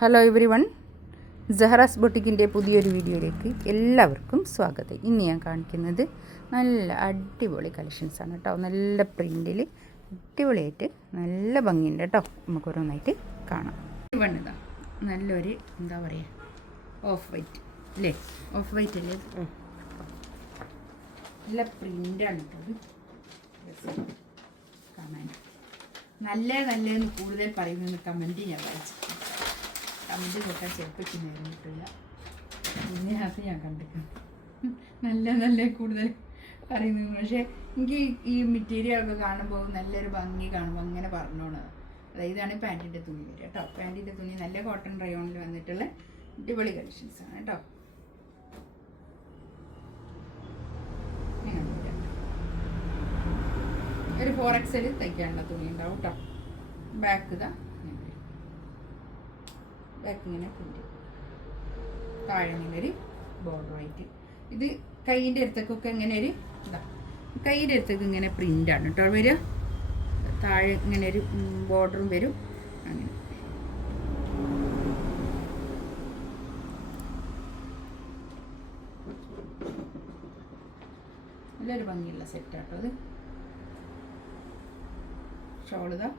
Hello everyone Jaharas ബൊട്ടിക്കിന്റെ പുതിയൊരു വീഡിയോയിലേക്ക് എല്ലാവർക്കും സ്വാഗതം. ഇന്ന് ഞാൻ കാണിക്കുന്നത് നല്ല അടിപൊളി കളക്ഷൻസാണ് കേട്ടോ. നല്ല പ്രിന്റിൽ അടിപൊളിയായിട്ട് നല്ല ഭംഗിയുണ്ട് കേട്ടോ. നമുക്ക് ഓരോന്നായിട്ട് കാണാം. വൺ ഇതാ. നല്ലൊരു എന്താ പറയുക ഓഫ് വൈറ്റ് അല്ലേ ഓഫ് വൈറ്റ് അല്ലേ? നല്ല പ്രിന്റാണ് കേട്ടോ കാണാൻ. നല്ല നല്ലതെന്ന് കൂടുതൽ പറയുന്നത് കമന്റ് ഞാൻ വായിച്ചു കമന്റ് കൂട്ടം കിട്ടില്ല പിന്നെ അത് ഞാൻ കണ്ടിട്ടുണ്ട്. നല്ല നല്ല കൂടുതൽ പറയുന്നത്. പക്ഷേ എനിക്ക് ഈ മെറ്റീരിയൽ മെറ്റീരിയലൊക്കെ കാണുമ്പോൾ നല്ലൊരു ഭംഗി കാണുമ്പോൾ അങ്ങനെ പറഞ്ഞോണത്. അതായത് ഇതാണ് പാന്റിന്റെ തുണി വരിക കേട്ടോ. പാന്റിന്റെ തുണി നല്ല കോട്ടൺ റയോണിൽ വന്നിട്ടുള്ള അടിപൊളി കളക്ഷൻസ് ആണ് കേട്ടോ. ഒരു ഫോർ എക്സൽ തയ്ക്കാനുള്ള തുണി ഉണ്ടാവും കേട്ടോ. ബാക്ക് ഇതാ. ബാക്ക് ഇങ്ങനെ പ്രിന്റ് താഴെ ഇങ്ങനെ ഒരു ബോർഡർ ആയിട്ട്. ഇത് കൈയിന്റെ അടുത്തേക്കൊക്കെ ഇങ്ങനെ ഒരു ഇതാ. കൈയിന്റെ അടുത്തേക്ക് ഇങ്ങനെ പ്രിന്റാണ് കേട്ടോ വരിക. താഴെ ഇങ്ങനെ ഒരു ബോർഡറും വരും. അങ്ങനെ. നല്ലൊരു ഭംഗിയുള്ള സെറ്റാട്ടോ അത്. ഷോൾ ഇതാ.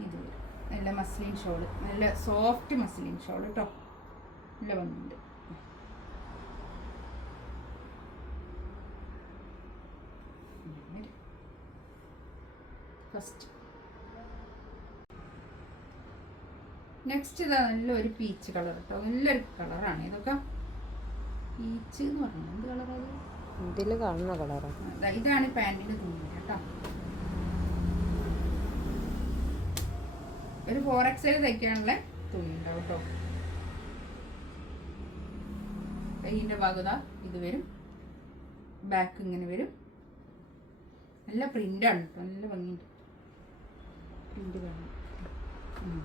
ഇത് വരും. നല്ല മസ്ലിൻ ഷോൾ. നല്ല സോഫ്റ്റ് മസ്ലിൻ ഷോൾ കേട്ടോ നല്ല ഭംഗിയുണ്ട്. ഫസ്റ്റ് നെക്സ്റ്റ് ഇതാ നല്ലൊരു പീച്ച് കളർ കേട്ടോ നല്ലൊരു കളറാണ് ഇതൊക്കെ. പീച്ച് എന്ന് പറഞ്ഞാൽ എന്ത് കളറാണ് ഇതിൽ കാണുന്ന കളറാണ് ഇതാണ് പാന്റിന്റെ തുണി കേട്ടോ. ഒരു ഫോർ എക്സ് എൽ തയ്ക്കാനുള്ള തുണി ഉണ്ടാവും കേട്ടോ കൈയിന്റെ ഭാഗത ഇത് വരും. ബാക്ക് ഇങ്ങനെ വരും. നല്ല പ്രിന്റാണ് കേട്ടോ നല്ല ഭംഗിയുണ്ട്. ഉം.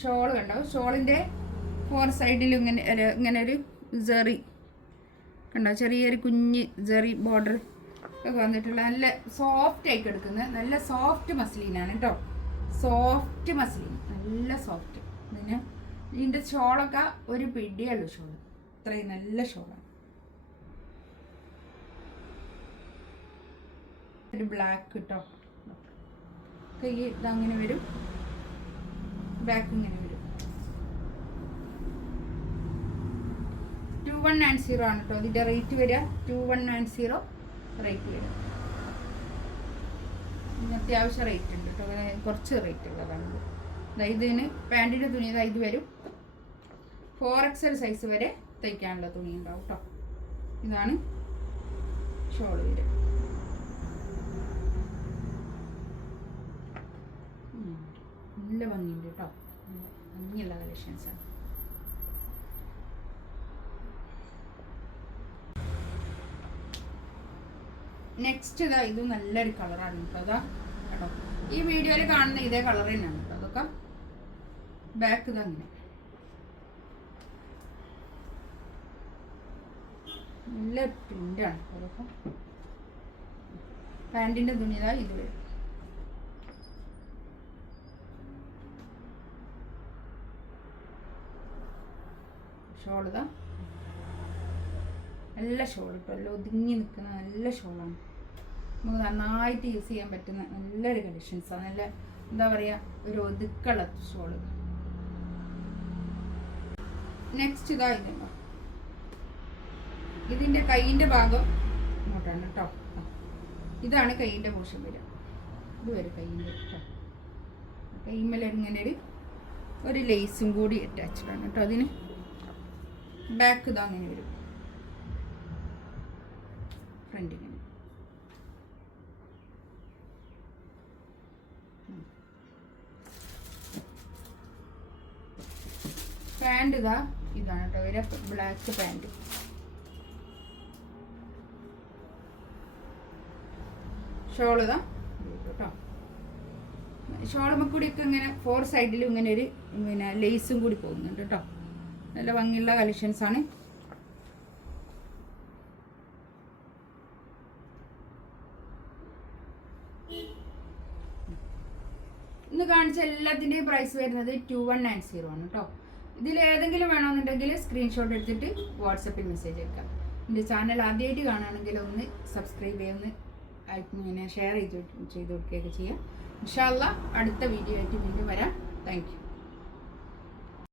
ഷോൾ കണ്ടോ? ഷോളിന്റെ ഫോർ സൈഡിൽ ഇങ്ങനെ ഇങ്ങനെ ഒരു ജെറി കണ്ടോ? ചെറിയൊരു കുഞ്ഞ് ജെറി ബോർഡർ ഒക്കെ വന്നിട്ടുള്ള നല്ല സോഫ്റ്റ് ആയിട്ട് എടുക്കുന്ന നല്ല സോഫ്റ്റ് മസ്ലീനാണ് കേട്ടോ സോഫ്റ്റ് മസ്ലിൻ. നല്ല സോഫ്റ്റ് പിന്നെ ഇതിന്റെ ഷോളൊക്കെ ഒരു പിടിയുള്ള ഷോൾ ഇത്രയും നല്ല ഷോളാണ് ഒരു ബ്ലാക്ക് കേട്ടോ കൈ ഇതങ്ങനെ വരും. ബ്ലാക്ക് ഇങ്ങനെ വരും. ടു വൺ നയൻ സീറോ ആണ് കേട്ടോ ഇതിന്റെ റേറ്റ് വരിക. Two one nine zero rate വരും അത്യാവശ്യം റേറ്റ് ഉണ്ട് കേട്ടോ അങ്ങനെ കുറച്ച് റേറ്റ് ഉള്ളതാണ്. ദാ ഇതിന് പാന്റിന്റെ തുണി ഇതാ വരും. ഫോർ എക്സൽ സൈസ് വരെ തയ്ക്കാനുള്ള തുണി ഉണ്ടാവും കേട്ടോ ഇതാണ് ഷോൾ വരും. നല്ല ഭംഗിയുണ്ട് കേട്ടോ ഭംഗിയുള്ള കളക്ഷൻസാണ് നെക്സ്റ്റ് ഇതാ ഇത് നല്ലൊരു കളറാണ് കേട്ടോ അതാ കേട്ടോ ഈ വീഡിയോയിൽ കാണുന്ന ഇതേ കളർ തന്നെയാണ് കേട്ടോ അതൊക്കെ. ബാക്ക് ഇതാ അങ്ങനെ നല്ല പ്രിന്റാണ് അതൊക്കെ. പാന്റിന്റെ തുണി ഇതാ വരും. ഷോൾ നല്ല ഷോൾ കേട്ടോ നല്ല ഒതുങ്ങി നിൽക്കുന്ന നല്ല ഷോളാണ്. നമുക്ക് നന്നായിട്ട് യൂസ് ചെയ്യാൻ പറ്റുന്ന നല്ലൊരു കണ്ടീഷൻസാണ് നല്ല എന്താ പറയുക ഒരു ഒതുക്കുള്ള ഷോൾ നെക്സ്റ്റ് ഇതാ ഇതുണ്ടോ ഇതിന്റെ കൈയിന്റെ ഭാഗം ഇങ്ങോട്ടാണ് കേട്ടോ. ഇതാണ് കൈയിന്റെ പോഷൻ വരിക. ഇത് വരും കൈയിന്റെ കേട്ടോ കൈമല ഇങ്ങനെ ഒരു ഒരു ലേസും കൂടി അറ്റാച്ച്ഡ് ആണ് കേട്ടോ അതിന് ബാക്ക് ഇതാ അങ്ങനെ വരും. ഫ്രണ്ടിങ്ങനെ പാന്റ് ഇതാ ഇതാണ് കേട്ടോ ഒരു ബ്ലാക്ക് പാന്റ് ഷോൾ ഇതാ കേട്ടോ ഷോളുമ്മ കൂടിയൊക്കെ ഇങ്ങനെ ഫോർ സൈഡിലും ഇങ്ങനെ ഒരു പിന്നെ ലേസും കൂടി പോകുന്നുണ്ട് കേട്ടോ നല്ല ഭംഗിയുള്ള കളക്ഷൻസ് കാണിച്ച എല്ലാത്തിന്റെയും പ്രൈസ് വരുന്നത് ടു വൺ നയൻ സീറോ ആണ് കേട്ടോ ഇതിൽ ഏതെങ്കിലും വേണമെന്നുണ്ടെങ്കിൽ സ്ക്രീൻഷോട്ട് എടുത്തിട്ട് വാട്സപ്പിൽ മെസ്സേജ് അയക്കാം. എന്റെ ചാനൽ ആദ്യമായിട്ട് കാണുകയാണെങ്കിൽ ഒന്ന് സബ്സ്ക്രൈബ് ചെയ്യുന്ന ഇങ്ങനെ ഷെയർ ചെയ്ത് ചെയ്ത് കൊടുക്കുകയൊക്കെ ചെയ്യാം. ഇൻഷാല്ല അടുത്ത വീഡിയോ ആയിട്ട് വീണ്ടും വരാം. താങ്ക്